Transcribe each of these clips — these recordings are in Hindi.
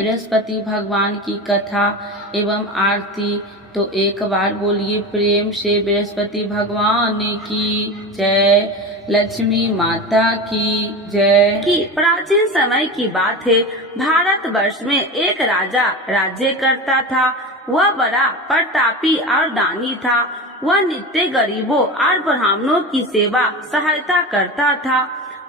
बृहस्पति भगवान की कथा एवं आरती। तो एक बार बोलिए प्रेम से बृहस्पति भगवान की जय, लक्ष्मी माता की जय। कि प्राचीन समय की बात है। भारतवर्ष में एक राजा राज्य करता था। वह बड़ा प्रतापी और दानी था। वह नित्य गरीबों और ब्राह्मणों की सेवा सहायता करता था।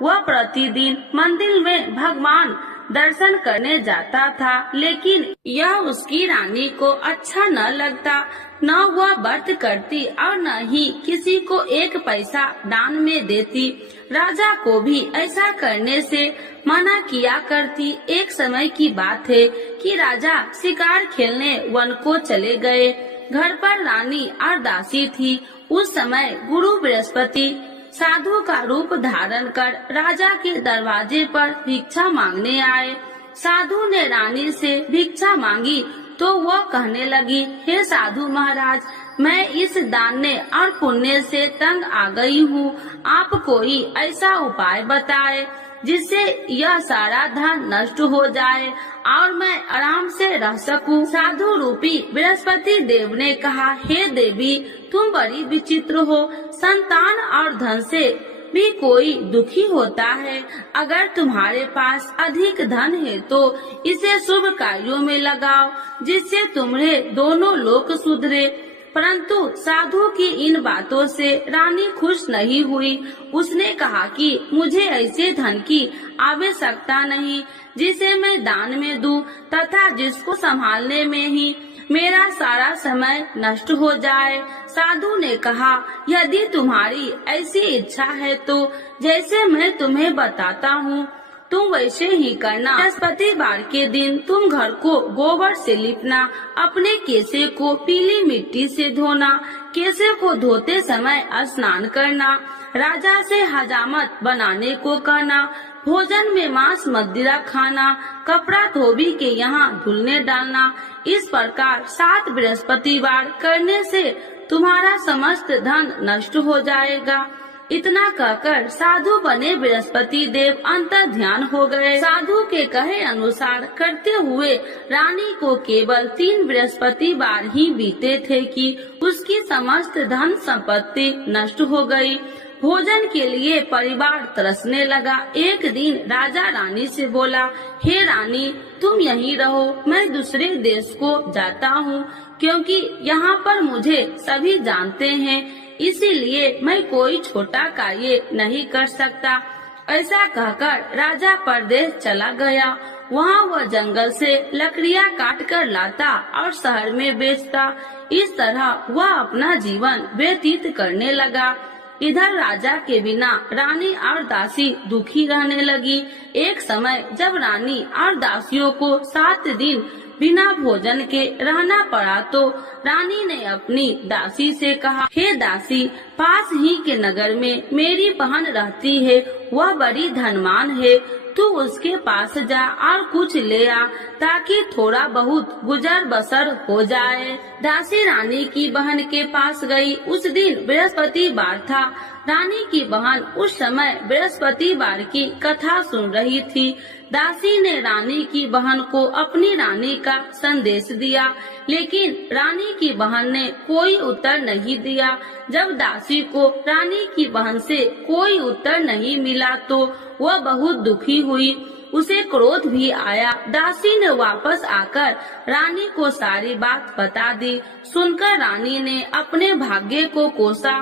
वह प्रतिदिन मंदिर में भगवान दर्शन करने जाता था, लेकिन यह उसकी रानी को अच्छा न लगता। न वह व्रत करती और न ही किसी को एक पैसा दान में देती। राजा को भी ऐसा करने से मना किया करती। एक समय की बात है कि राजा शिकार खेलने वन को चले गए। घर पर रानी और दासी थी। उस समय गुरु बृहस्पति साधु का रूप धारण कर राजा के दरवाजे पर भिक्षा मांगने आए। साधु ने रानी से भिक्षा मांगी तो वह कहने लगी, हे साधु महाराज, मैं इस दान और पुण्य से तंग आ गई हूँ। आप कोई ऐसा उपाय बताए जिससे यह सारा धन नष्ट हो जाए और मैं आराम से रह सकूं। साधु रूपी बृहस्पति देव ने कहा, हे देवी, तुम बड़ी विचित्र हो। संतान और धन से भी कोई दुखी होता है। अगर तुम्हारे पास अधिक धन है तो इसे शुभ कार्यों में लगाओ, जिससे तुम्हारे दोनों लोक सुधरे। परंतु साधु की इन बातों से रानी खुश नहीं हुई। उसने कहा कि मुझे ऐसे धन की आवश्यकता नहीं जिसे मैं दान में दूं तथा जिसको संभालने में ही मेरा सारा समय नष्ट हो जाए। साधु ने कहा, यदि तुम्हारी ऐसी इच्छा है तो जैसे मैं तुम्हें बताता हूँ तुम वैसे ही करना। बृहस्पतिवार के दिन तुम घर को गोबर से लिपना, अपने केसे को पीली मिट्टी से धोना, केसे को धोते समय स्नान करना, राजा से हजामत बनाने को कहना, भोजन में मांस मदिरा खाना, कपड़ा धोबी के यहाँ धुलने डालना। इस प्रकार 7 बृहस्पतिवार करने से तुम्हारा समस्त धन नष्ट हो जाएगा। इतना कहकर साधु बने बृहस्पति देव अंतर ध्यान हो गए। साधु के कहे अनुसार करते हुए रानी को केवल 3 बृहस्पतिवार ही बीते थे कि उसकी समस्त धन संपत्ति नष्ट हो गई। भोजन के लिए परिवार तरसने लगा। एक दिन राजा रानी से बोला, हे रानी, तुम यहीं रहो, मैं दूसरे देश को जाता हूँ, क्योंकि यहाँ पर मुझे सभी जानते हैं, इसीलिए मैं कोई छोटा कार्य नहीं कर सकता। ऐसा कहकर राजा परदेश चला गया। वहाँ वह जंगल से लकड़ियाँ काट कर लाता और शहर में बेचता। इस तरह वह अपना जीवन व्यतीत करने लगा। इधर राजा के बिना रानी और दासी दुखी रहने लगी। एक समय जब रानी और दासियों को 7 दिन बिना भोजन के रहना पड़ा तो रानी ने अपनी दासी से कहा, हे दासी, पास ही के नगर में मेरी बहन रहती है। वह बड़ी धनवान है। तू उसके पास जा और कुछ ले आ, ताकि थोड़ा बहुत गुजर बसर हो जाए। दासी रानी की बहन के पास गई। उस दिन बृहस्पतिवार था। रानी की बहन उस समय बृहस्पतिवार की कथा सुन रही थी। दासी ने रानी की बहन को अपनी रानी का संदेश दिया, लेकिन रानी की बहन ने कोई उत्तर नहीं दिया। जब दासी को रानी की बहन से कोई उत्तर नहीं मिला तो वह बहुत दुखी हुई। उसे क्रोध भी आया। दासी ने वापस आकर रानी को सारी बात बता दी। सुनकर रानी ने अपने भाग्य को कोसा।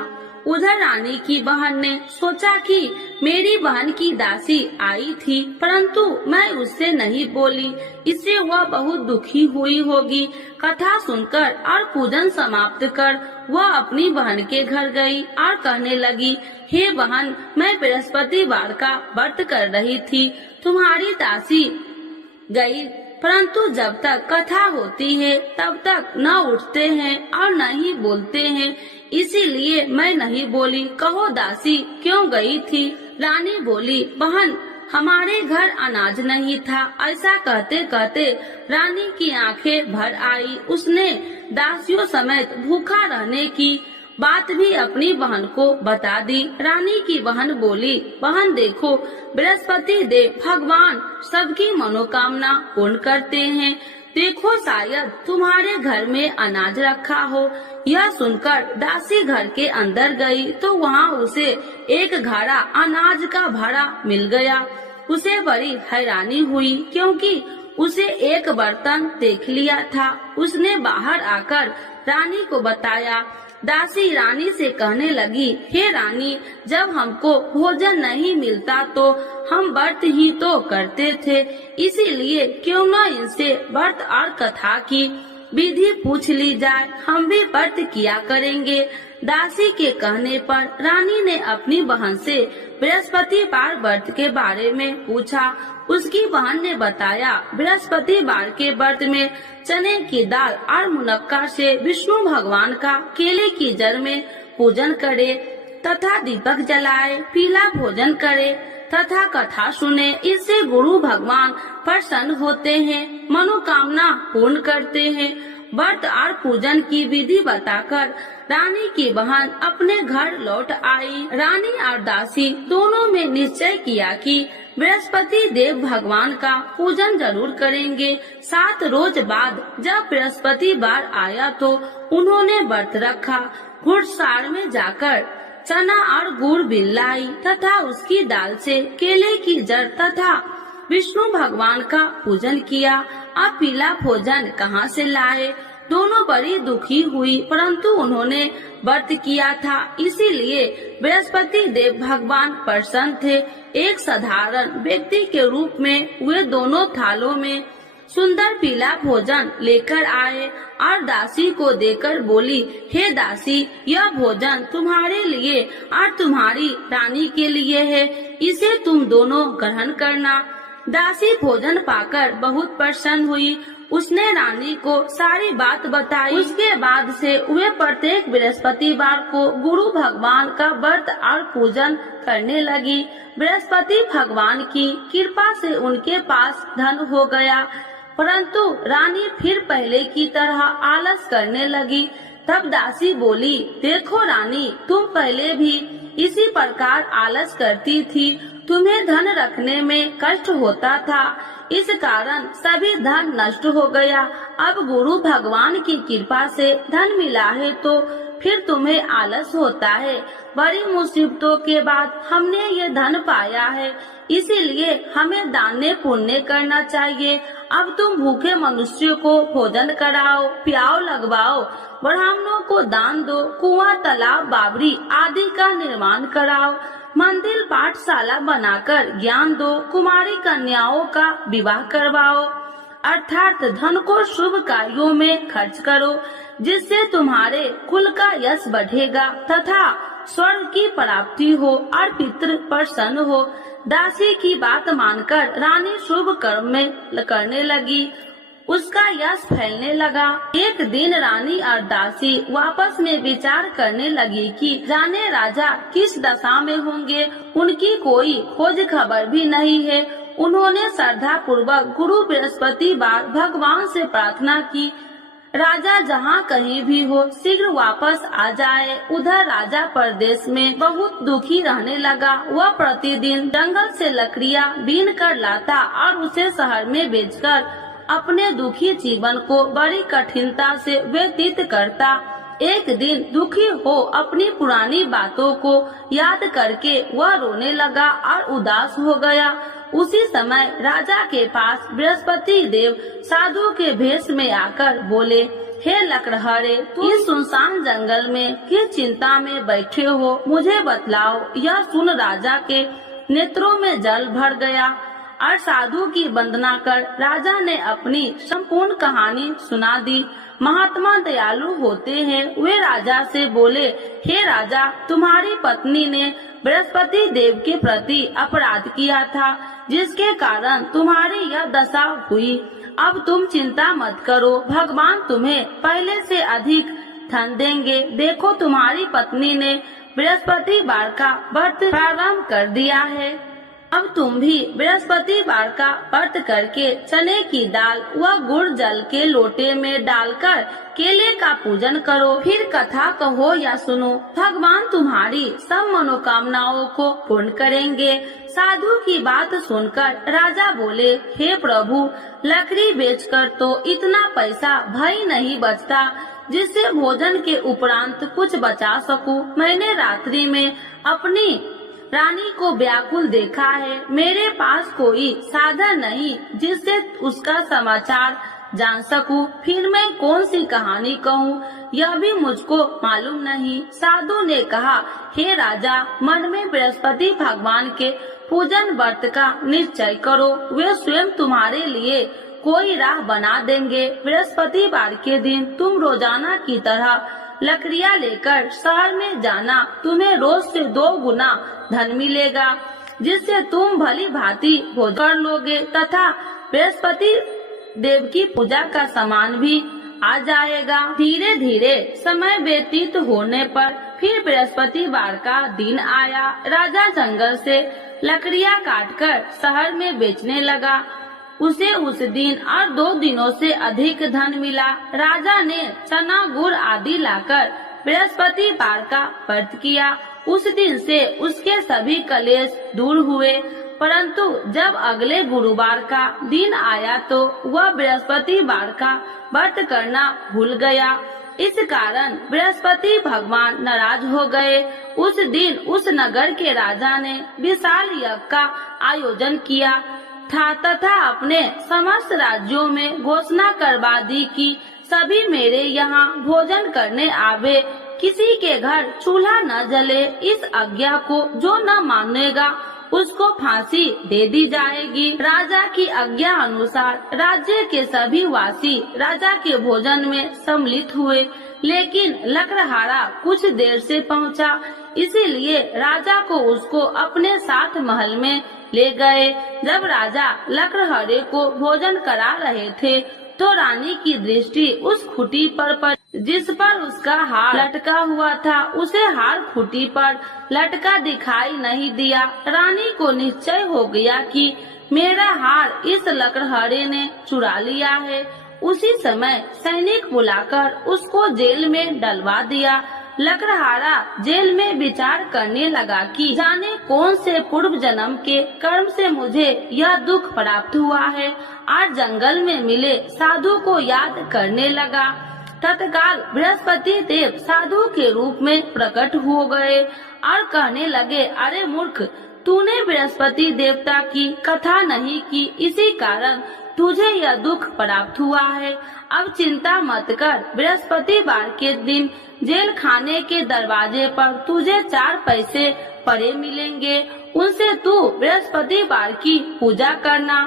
उधर रानी की बहन ने सोचा कि मेरी बहन की दासी आई थी, परंतु मैं उससे नहीं बोली, इससे वह बहुत दुखी हुई होगी। कथा सुनकर और पूजन समाप्त कर वह अपनी बहन के घर गई और कहने लगी, हे बहन, मैं बृहस्पतिवार का व्रत कर रही थी। तुम्हारी दासी गई, परंतु जब तक कथा होती है तब तक न उठते हैं और न ही बोलते हैं, इसीलिए मैं नहीं बोली। कहो दासी क्यों गई थी? रानी बोली, बहन, हमारे घर अनाज नहीं था। ऐसा कहते कहते रानी की आंखें भर आई। उसने दासियों समेत भूखा रहने की बात भी अपनी बहन को बता दी। रानी की बहन बोली, बहन देखो, बृहस्पति देव भगवान सबकी मनोकामना पूर्ण करते हैं। देखो शायद तुम्हारे घर में अनाज रखा हो। यह सुनकर दासी घर के अंदर गई तो वहाँ उसे एक घड़ा अनाज का भरा मिल गया। उसे बड़ी हैरानी हुई क्योंकि उसे एक बर्तन देख लिया था। उसने बाहर आकर रानी को बताया। दासी रानी से कहने लगी, हे रानी, जब हमको भोजन नहीं मिलता तो हम व्रत ही तो करते थे, इसीलिए क्यों न इनसे व्रत और कथा की विधि पूछ ली जाए, हम भी व्रत किया करेंगे। दासी के कहने पर रानी ने अपनी बहन से बृहस्पतिवार व्रत के बारे में पूछा। उसकी बहन ने बताया, बृहस्पतिवार के व्रत में चने की दाल और मुनक्का से विष्णु भगवान का केले की जड़ में पूजन करे तथा दीपक जलाए, पीला भोजन करे तथा कथा सुने। इससे गुरु भगवान प्रसन्न होते हैं, मनोकामना पूर्ण करते हैं। व्रत और पूजन की विधि बताकर रानी की बहन अपने घर लौट आई। रानी और दासी दोनों में निश्चय किया कि बृहस्पति देव भगवान का पूजन जरूर करेंगे। 7 रोज बाद जब बृहस्पतिवार आया तो उन्होंने व्रत रखा। घुड़सार में जाकर चना और गुड़ बिल लाई तथा उसकी दाल से केले की जड़ तथा विष्णु भगवान का पूजन किया। अब पीला भोजन कहाँ से लाए? दोनों बड़ी दुखी हुई, परंतु उन्होंने व्रत किया था, इसीलिए बृहस्पति देव भगवान प्रसन्न थे। एक साधारण व्यक्ति के रूप में वे दोनों थालों में सुंदर पीला भोजन लेकर आए और दासी को देकर बोली, हे दासी, यह भोजन तुम्हारे लिए और तुम्हारी रानी के लिए है, इसे तुम दोनों ग्रहण करना। दासी भोजन पाकर बहुत प्रसन्न हुई। उसने रानी को सारी बात बताई। उसके बाद से वे प्रत्येक बृहस्पतिवार को गुरु भगवान का व्रत और पूजन करने लगी। बृहस्पति भगवान की कृपा से उनके पास धन हो गया, परंतु रानी फिर पहले की तरह आलस करने लगी। तब दासी बोली, देखो रानी, तुम पहले भी इसी प्रकार आलस करती थी, तुम्हें धन रखने में कष्ट होता था, इस कारण सभी धन नष्ट हो गया। अब गुरु भगवान की कृपा से धन मिला है तो फिर तुम्हें आलस होता है। बड़ी मुसीबतों के बाद हमने ये धन पाया है, इसीलिए हमें दान पुण्य करना चाहिए। अब तुम भूखे मनुष्यों को भोजन कराओ, प्याव लगवाओ, ब्राह्मणों को दान दो, कुआं, तालाब, बावड़ी आदि का निर्माण कराओ, मंदिर, पाठशाला बनाकर ज्ञान दो, कुमारी कन्याओं का विवाह करवाओ, अर्थात धन को शुभ कार्यों में खर्च करो, जिससे तुम्हारे कुल का यश बढ़ेगा तथा स्वर्ग की प्राप्ति हो और पितृ प्रसन्न हो। दासी की बात मानकर रानी शुभ कर्म में करने लगी। उसका यश फैलने लगा। एक दिन रानी और दासी आपस में विचार करने लगी कि जाने राजा किस दशा में होंगे, उनकी कोई खोज खबर भी नहीं है। उन्होंने श्रद्धा पूर्वक गुरु बृहस्पतिवार भगवान से प्रार्थना की, राजा जहाँ कहीं भी हो शीघ्र वापस आ जाए। उधर राजा परदेश में बहुत दुखी रहने लगा। वह प्रतिदिन जंगल से लकड़ियाँ बीन कर लाता और उसे शहर में बेचकर अपने दुखी जीवन को बड़ी कठिनता से व्यतीत करता। एक दिन दुखी हो अपनी पुरानी बातों को याद करके वह रोने लगा और उदास हो गया। उसी समय राजा के पास बृहस्पति देव साधु के भेष में आकर बोले, हे लकड़हारे, तुम इस सुनसान जंगल में किस चिंता में बैठे हो, मुझे बतलाओ। यह सुन राजा के नेत्रों में जल भर गया और साधु की वंदना कर राजा ने अपनी संपूर्ण कहानी सुना दी। महात्मा दयालु होते हैं। वे राजा से बोले, हे राजा, तुम्हारी पत्नी ने बृहस्पति देव के प्रति अपराध किया था, जिसके कारण तुम्हारी यह दशा हुई। अब तुम चिंता मत करो, भगवान तुम्हें पहले से अधिक धन देंगे। देखो, तुम्हारी पत्नी ने बृहस्पतिवार का व्रत प्रारंभ कर दिया है। अब तुम भी बृहस्पतिवार का व्रत करके चने की दाल व गुड़ जल के लोटे में डालकर केले का पूजन करो। फिर कथा कहो या सुनो, भगवान तुम्हारी सब मनोकामनाओं को पूर्ण करेंगे। साधु की बात सुनकर राजा बोले, हे प्रभु, लकड़ी बेचकर तो इतना पैसा भई नहीं बचता जिससे भोजन के उपरांत कुछ बचा सकूं। मैंने रात्रि में अपनी रानी को व्याकुल देखा है। मेरे पास कोई साधन नहीं जिससे उसका समाचार जान सकूं। फिर मैं कौन सी कहानी कहूँ, यह भी मुझको मालूम नहीं। साधु ने कहा, हे राजा, मन में बृहस्पति भगवान के पूजन व्रत का निश्चय करो। वे स्वयं तुम्हारे लिए कोई राह बना देंगे। बृहस्पतिवार के दिन तुम रोजाना की तरह लकड़ियाँ लेकर शहर में जाना। तुम्हें रोज से 2 गुना धन मिलेगा, जिससे तुम भली भांति भोजन कर लोगे तथा बृहस्पति देव की पूजा का सामान भी आ जाएगा। धीरे धीरे समय व्यतीत होने पर फिर बृहस्पतिवार का दिन आया। राजा जंगल से लकड़ियाँ काटकर शहर में बेचने लगा। उसे उस दिन और 2 दिनों से अधिक धन मिला। राजा ने चना गुड़ आदि लाकर बृहस्पतिवार का व्रत किया। उस दिन से उसके सभी कलेश दूर हुए। परंतु जब अगले गुरुवार का दिन आया तो वह बृहस्पतिवार का व्रत करना भूल गया। इस कारण बृहस्पति भगवान नाराज हो गए। उस दिन उस नगर के राजा ने विशाल यज्ञ का आयोजन किया था तथा अपने समस्त राज्यों में घोषणा करवा दी कि सभी मेरे यहाँ भोजन करने आवे, किसी के घर चूल्हा न जले। इस आज्ञा को जो न मानेगा उसको फांसी दे दी जाएगी। राजा की आज्ञा अनुसार राज्य के सभी वासी राजा के भोजन में सम्मिलित हुए, लेकिन लकड़हारा कुछ देर से पहुंचा, इसीलिए राजा को उसको अपने साथ महल में ले गए। जब राजा लकड़हारे को भोजन करा रहे थे तो रानी की दृष्टि उस खूंटी पर पड़ी जिस पर उसका हार लटका हुआ था। उसे हार खूंटी पर लटका दिखाई नहीं दिया। रानी को निश्चय हो गया कि मेरा हार इस लकड़हारे ने चुरा लिया है। उसी समय सैनिक बुलाकर उसको जेल में डलवा दिया। लकड़हारा जेल में विचार करने लगा कि जाने कौन से पूर्व जन्म के कर्म से मुझे यह दुख प्राप्त हुआ है, और जंगल में मिले साधु को याद करने लगा। तत्काल बृहस्पति देव साधु के रूप में प्रकट हो गए और कहने लगे, अरे मूर्ख, तूने बृहस्पति देवता की कथा नहीं की, इसी कारण तुझे यह दुख प्राप्त हुआ है। अब चिंता मत कर, बृहस्पतिवार के दिन जेल खाने के दरवाजे पर तुझे 4 पैसे पड़े मिलेंगे। उनसे तू बृहस्पतिवार की पूजा करना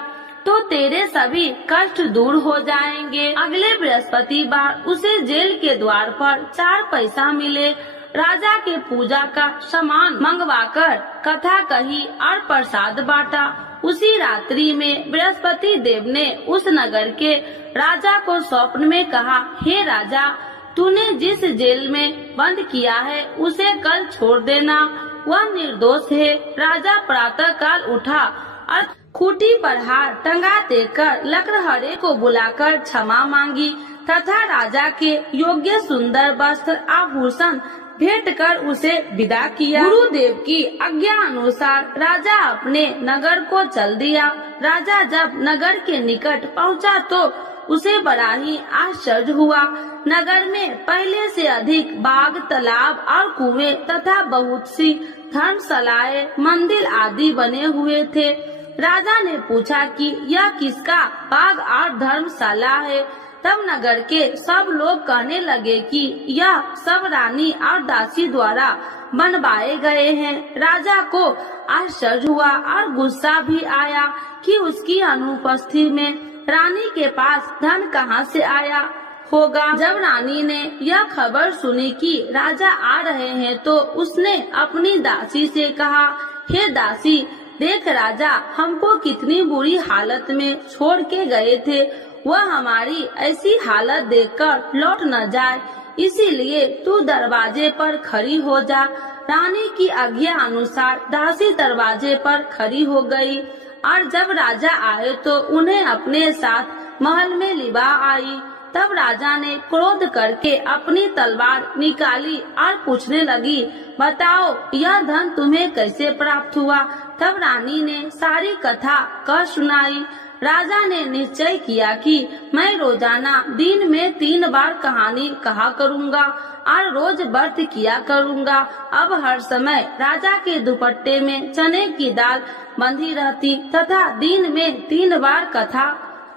तो तेरे सभी कष्ट दूर हो जाएंगे। अगले बृहस्पतिवार उसे जेल के द्वार पर 4 पैसा मिले। राजा के पूजा का सामान मंगवाकर कथा कही और प्रसाद बांटा। उसी रात्रि में बृहस्पति देव ने उस नगर के राजा को स्वप्न में कहा, हे राजा, तूने जिस जेल में बंद किया है उसे कल छोड़ देना, वह निर्दोष है। राजा प्रातः काल उठा और खूंटी पर हार टंगा देकर लकड़हारे को बुलाकर क्षमा मांगी तथा राजा के योग्य सुंदर वस्त्र आभूषण भेंट कर उसे विदा किया। गुरुदेव की आज्ञा अनुसार राजा अपने नगर को चल दिया। राजा जब नगर के निकट पहुंचा तो उसे बड़ा ही आश्चर्य हुआ। नगर में पहले से अधिक बाग, तालाब और कुएं तथा बहुत सी धर्मशालाएं, मंदिर आदि बने हुए थे। राजा ने पूछा कि यह किसका बाग और धर्मशाला है। तब नगर के सब लोग कहने लगे कि यह सब रानी और दासी द्वारा बनवाए गए हैं। राजा को आश्चर्य हुआ और गुस्सा भी आया कि उसकी अनुपस्थिति में रानी के पास धन कहां से आया होगा। जब रानी ने यह खबर सुनी कि राजा आ रहे हैं तो उसने अपनी दासी से कहा, हे दासी, देख राजा हमको कितनी बुरी हालत में छोड़ के गए थे, वह हमारी ऐसी हालत देखकर लौट न जाए, इसीलिए तू दरवाजे पर खड़ी हो जा। रानी की आज्ञा अनुसार दासी दरवाजे पर खड़ी हो गई और जब राजा आए तो उन्हें अपने साथ महल में लिवा आई। तब राजा ने क्रोध करके अपनी तलवार निकाली और पूछने लगी, बताओ यह धन तुम्हें कैसे प्राप्त हुआ। तब रानी ने सारी कथा कह सुनाई। राजा ने निश्चय किया कि मैं रोजाना दिन में 3 बार कहानी कहा करूँगा और रोज व्रत किया करूँगा। अब हर समय राजा के दुपट्टे में चने की दाल बंधी रहती तथा दिन में 3 बार कथा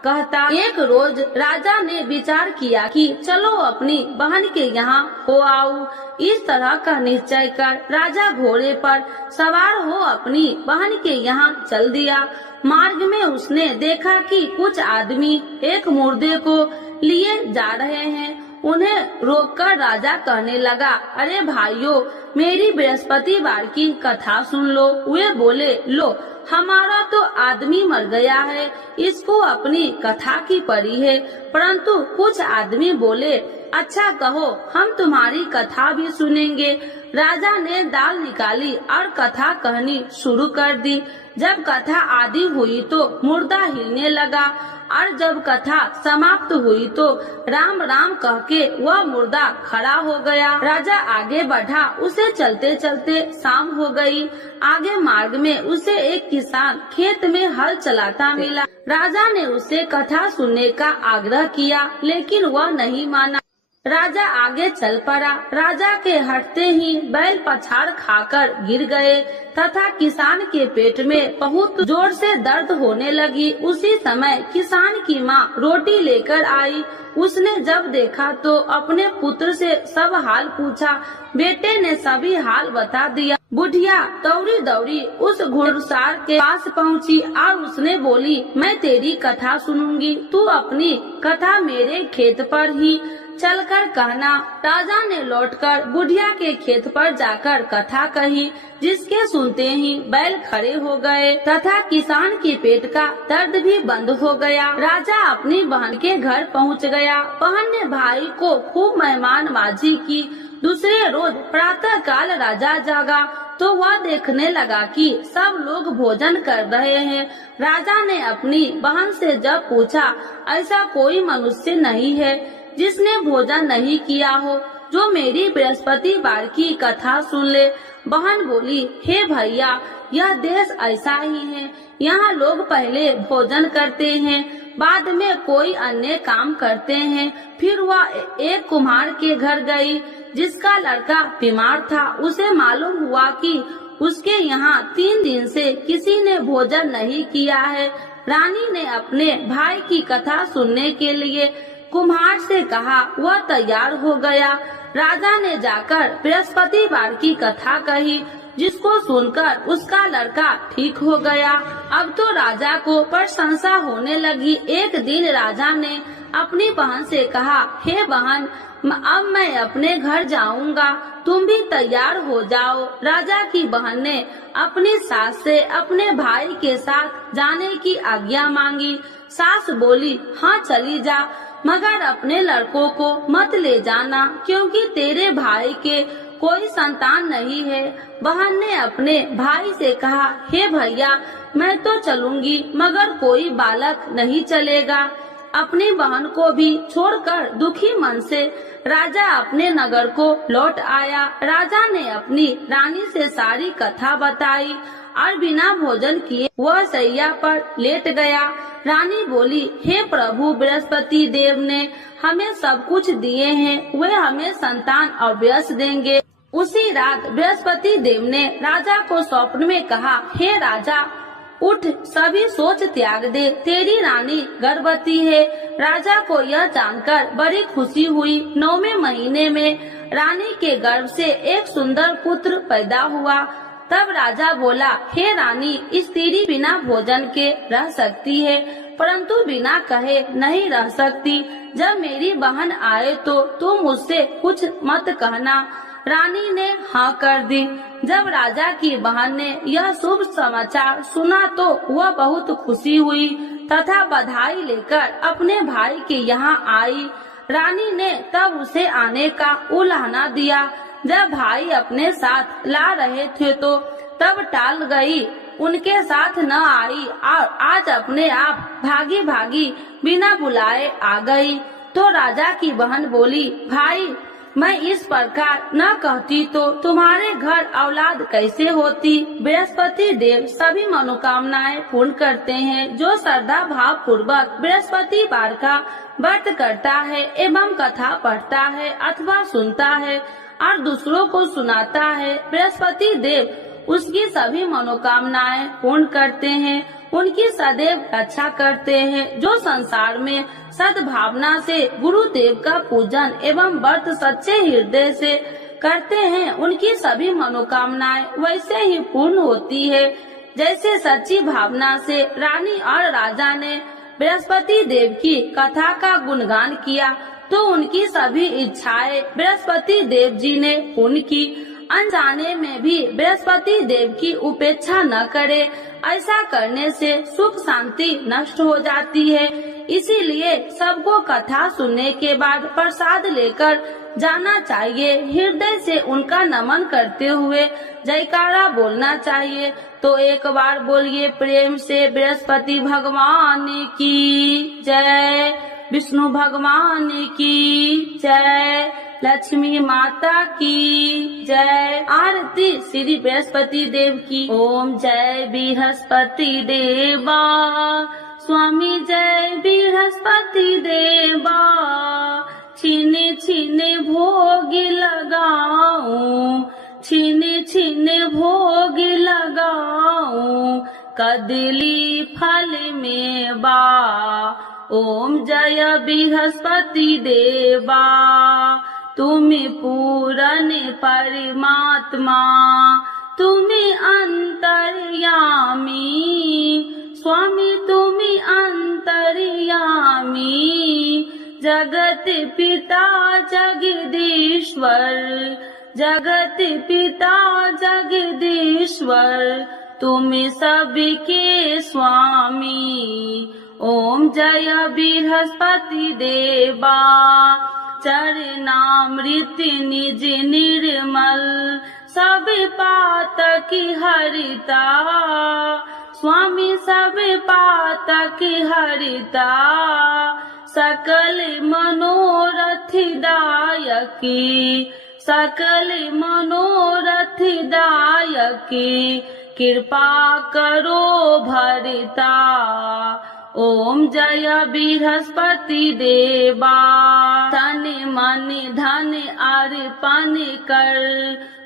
कहता। एक रोज राजा ने विचार किया कि चलो अपनी बहन के यहाँ हो आऊं। इस तरह का निश्चय कर राजा घोड़े पर सवार हो अपनी बहन के यहाँ चल दिया। मार्ग में उसने देखा कि कुछ आदमी एक मुर्दे को लिए जा रहे हैं। उन्हें रोककर राजा कहने लगा, अरे भाइयों, मेरी बृहस्पतिवार की कथा सुन लो। वे बोले, लो हमारा तो आदमी मर गया है, इसको अपनी कथा की पड़ी है। परंतु कुछ आदमी बोले, अच्छा कहो, हम तुम्हारी कथा भी सुनेंगे। राजा ने दाल निकाली और कथा कहनी शुरू कर दी। जब कथा आदि हुई तो मुर्दा हिलने लगा और जब कथा समाप्त हुई तो राम राम कह के वह मुर्दा खड़ा हो गया। राजा आगे बढ़ा, उसे चलते चलते शाम हो गई। आगे मार्ग में उसे एक किसान खेत में हल चलाता मिला। राजा ने उसे कथा सुनने का आग्रह किया, लेकिन वह नहीं माना। राजा आगे चल पड़ा। राजा के हटते ही बैल पछाड़ खाकर गिर गए तथा किसान के पेट में बहुत जोर से दर्द होने लगी। उसी समय किसान की माँ रोटी लेकर आई। उसने जब देखा तो अपने पुत्र से सब हाल पूछा। बेटे ने सभी हाल बता दिया। बुढ़िया दौड़ी दौड़ी उस घुड़सार के पास पहुँची और उसने बोली, मैं तेरी कथा सुनूंगी, तू अपनी कथा मेरे खेत पर ही चलकर कहना। राजा ने लौटकर बुढ़िया के खेत पर जाकर कथा कही, जिसके सुनते ही बैल खड़े हो गए तथा किसान के पेट का दर्द भी बंद हो गया। राजा अपनी बहन के घर पहुंच गया। बहन ने भाई को खूब मेहमानबाजी की। दूसरे रोज प्रातः काल राजा जागा तो वह देखने लगा कि सब लोग भोजन कर रहे हैं। राजा ने अपनी बहन से जब पूछा, ऐसा कोई मनुष्य नहीं है जिसने भोजन नहीं किया हो, जो मेरी बृहस्पतिवार की कथा सुन ले। बहन बोली, हे भैया, यह देश ऐसा ही है। यहाँ लोग पहले भोजन करते हैं, बाद में कोई अन्य काम करते हैं। फिर वह एक कुम्हार के घर गई, जिसका लड़का बीमार था। उसे मालूम हुआ कि उसके यहाँ 3 दिन से किसी ने भोजन नहीं किया है। रानी ने अपने भाई की कथा सुनने के लिए कुम्हार से कहा। वह तैयार हो गया। राजा ने जाकर बृहस्पतिवार की कथा कही, जिसको सुनकर उसका लड़का ठीक हो गया। अब तो राजा को प्रशंसा होने लगी। एक दिन राजा ने अपनी बहन से कहा, हे बहन, अब मैं अपने घर जाऊंगा, तुम भी तैयार हो जाओ। राजा की बहन ने अपनी सास से अपने भाई के साथ जाने की आज्ञा मांगी। सास बोली, हाँ चली जा, मगर अपने लड़कों को मत ले जाना, क्योंकि तेरे भाई के कोई संतान नहीं है। बहन ने अपने भाई से कहा, हे भैया, मैं तो चलूंगी, मगर कोई बालक नहीं चलेगा। अपनी बहन को भी छोड़कर दुखी मन से राजा अपने नगर को लौट आया। राजा ने अपनी रानी से सारी कथा बताई और बिना भोजन किए वह सैया पर लेट गया। रानी बोली, हे प्रभु, बृहस्पति देव ने हमें सब कुछ दिए हैं, वे हमें संतान अवश्य देंगे। उसी रात बृहस्पति देव ने राजा को स्वप्न में कहा, हे राजा, उठ, सभी सोच त्याग दे, तेरी रानी गर्भवती है। राजा को यह जानकर बड़ी खुशी हुई। 9वें महीने में रानी के गर्भ से एक सुंदर पुत्र पैदा हुआ। तब राजा बोला, हे रानी, स्त्री बिना भोजन के रह सकती है, परंतु बिना कहे नहीं रह सकती। जब मेरी बहन आए तो तुम उससे कुछ मत कहना। रानी ने हाँ कर दी। जब राजा की बहन ने यह शुभ समाचार सुना तो वह बहुत खुशी हुई तथा बधाई लेकर अपने भाई के यहाँ आई। रानी ने तब उसे आने का उलाहना दिया। जब भाई अपने साथ ला रहे थे तो तब टाल गई, उनके साथ न आई और आज अपने आप भागी भागी बिना बुलाए आ गई। तो राजा की बहन बोली, भाई मैं इस प्रकार न कहती तो तुम्हारे घर औलाद कैसे होती। बृहस्पति देव सभी मनोकामनाएं पूर्ण करते हैं। जो श्रद्धा भाव पूर्वक बृहस्पतिवार का व्रत करता है एवं कथा पढ़ता है अथवा सुनता है और दूसरों को सुनाता है, बृहस्पति देव उसकी सभी मनोकामनाएं पूर्ण करते हैं, उनकी सदैव रक्षा करते हैं। जो संसार में सद्भावना से गुरुदेव का पूजन एवं व्रत सच्चे हृदय से करते हैं, उनकी सभी मनोकामनाएं वैसे ही पूर्ण होती है जैसे सच्ची भावना से रानी और राजा ने बृहस्पति देव की कथा का गुणगान किया तो उनकी सभी इच्छाएं बृहस्पति देव जी ने पूर्ण की। अनजाने में भी बृहस्पति देव की उपेक्षा न करे, ऐसा करने से सुख शांति नष्ट हो जाती है। इसीलिए सबको कथा सुनने के बाद प्रसाद लेकर जाना चाहिए। हृदय से उनका नमन करते हुए जयकारा बोलना चाहिए। तो एक बार बोलिए प्रेम से बृहस्पति भगवान की जय, विष्णु भगवान की जय, लक्ष्मी माता की जय। आरती श्री बृहस्पति देव की। ओम जय बृहस्पति देवा, स्वामी जय बृहस्पति देवा, छीने छीने भोग लगाऊं, छीने छीने भोग लगाऊं, कदली फल में बा। ओम जय बृहस्पति देवा, तुम्हें पूरन परमात्मा, तुम्हें अंतर्यामी, स्वामी तुम्हें अंतर्यामी, जगत पिता जगदीश्वर, जगत पिता जगदीश्वर, तुम्हें सबके स्वामी। ओम जय बृहस्पति देवा, चरणामृत निज निर्मल, सब पातक हरिता, स्वामी सब पातक हरिता, सकल मनोरथ दायकी, सकल मनोरथ दायकी, कृपा करो भरता। ओम जय बृहस्पति देवा, तन मन धन अर्पण कर,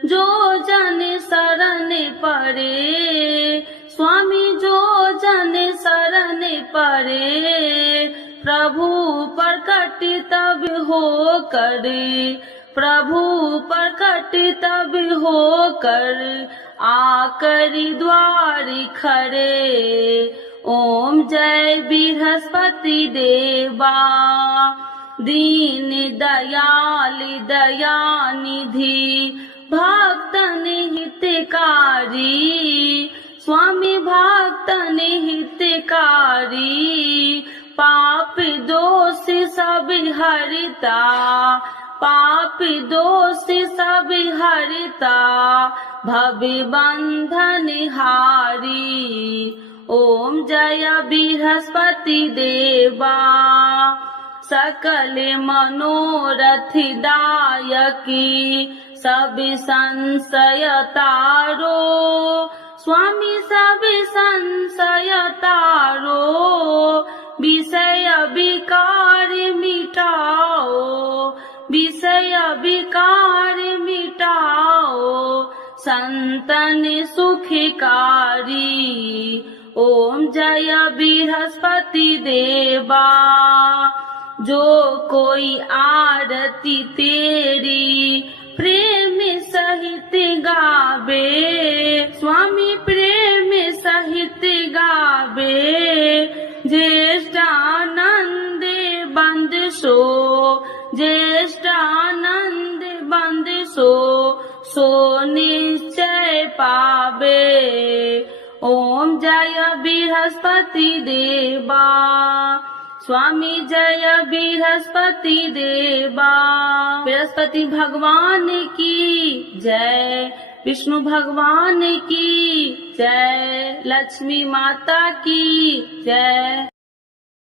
जो जन शरण पड़े, स्वामी जो जन शरण पड़े, प्रभु प्रकट तब हो करे, प्रभु प्रकट तब हो कर, आकर द्वार खड़े। ओम जय बृहस्पति देवा, दीन दयाल दयानिधि, भक्तन हितकारी, स्वामी भक्तन हितकारी, पाप दोष सब हरिता, पाप दोष सब हरिता, भव बंधन हारी। ओम जय बृहस्पति देवा, सकल मनोरथ दायकी, सब संशय तारो, स्वामी सब संशय तारो, विषय विकार मिटाओ, विषय विकार मिटाओ, संतन सुखकारी। ओम जय बृहस्पति देवा, जो कोई आरती तेरी प्रेम सहित गावे, स्वामी प्रेम सहित गावे, ज्येष्ठानंद बंद सो, ज्येष्ठानंद बंद सो, सो निश्चय पावे। ओम जय बृहस्पति देवा, स्वामी जय बृहस्पति देवा। बृहस्पति भगवान की जय, विष्णु भगवान की जय, लक्ष्मी माता की जय।